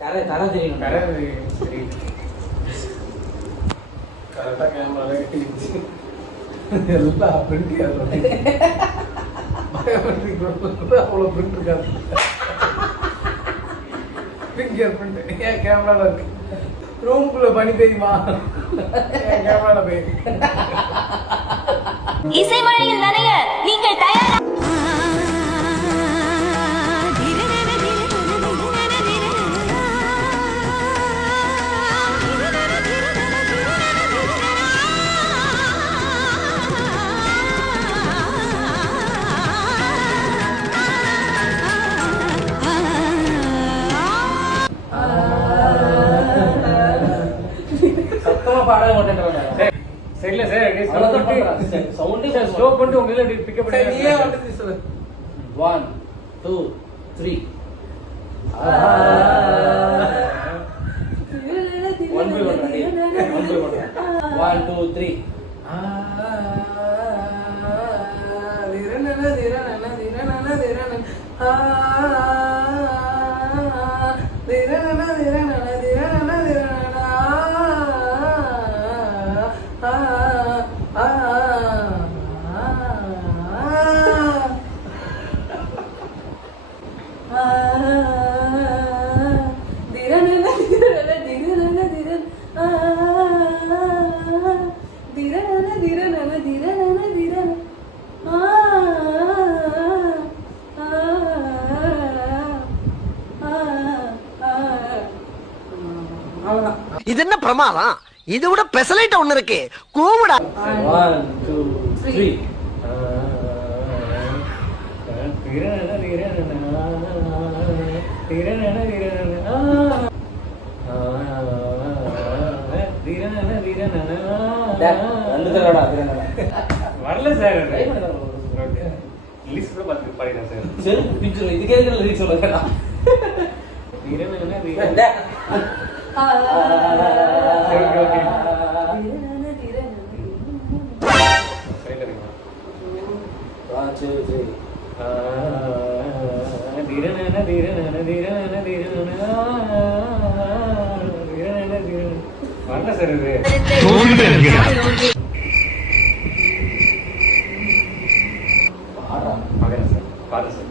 கரை தர தெரியும். கரை தெரியும். கரெக்டா கேமரா கட்டிடுச்சு. எல்லாம் பிரிண்ட் அவ்வளோ பிரிண்ட் இருக்காது. ஃபிங்கர் பிரிண்ட் ஏன் கேமரால இருக்கு. ரூமுக்குள்ள பனி தெரியுமா? ஏன் கேமரால போய் இசை மழையில் நனைய நீங்கள் தயாரா? சத்தமா பாடவே மாட்டேன்றாங்க. சரில சார் சவுண்டே ஸ்லோ பண்ணிட்டு உங்களை பிக்கப் பண்ணி நீயே வந்து சொல்லு. 1 2 3 1 2 3 இது என்ன பிரமாதம்? இது விட பெசலைட் ஒண்ணு இருக்கு. கூவுடா. 1 2 3 வரல சார். லிஸ்ட் கூட பார்த்து பாடிட்டேன் சார். சரி பிக்சர் இதுக்கே இருக்க லிரிக்ஸ் சொல்லுங்க. வரல சார் இது. பாரு சார்.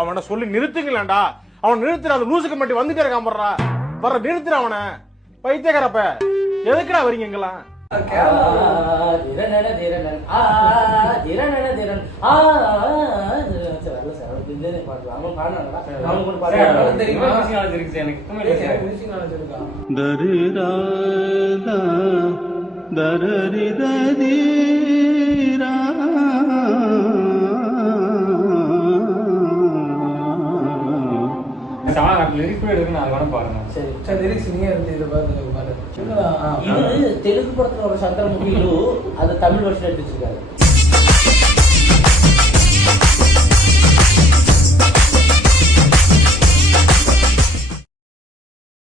அவனை சொல்லி நிறுத்துங்களேன்டா. அவன் நிறுத்துற அந்த லூசுக்கு மட்டும் வந்துட்டே இருக்கான். வர்ற நிறுத்துற அவனை. பைத்தியக்காரப்ப எதுக்குடா வரீங்க எங்கெல்லாம்? தெலுங்கு படத்துல ஒரு சந்திரமுகி அது தமிழ் வருஷம் எடுத்து வச்சிருக்காரு.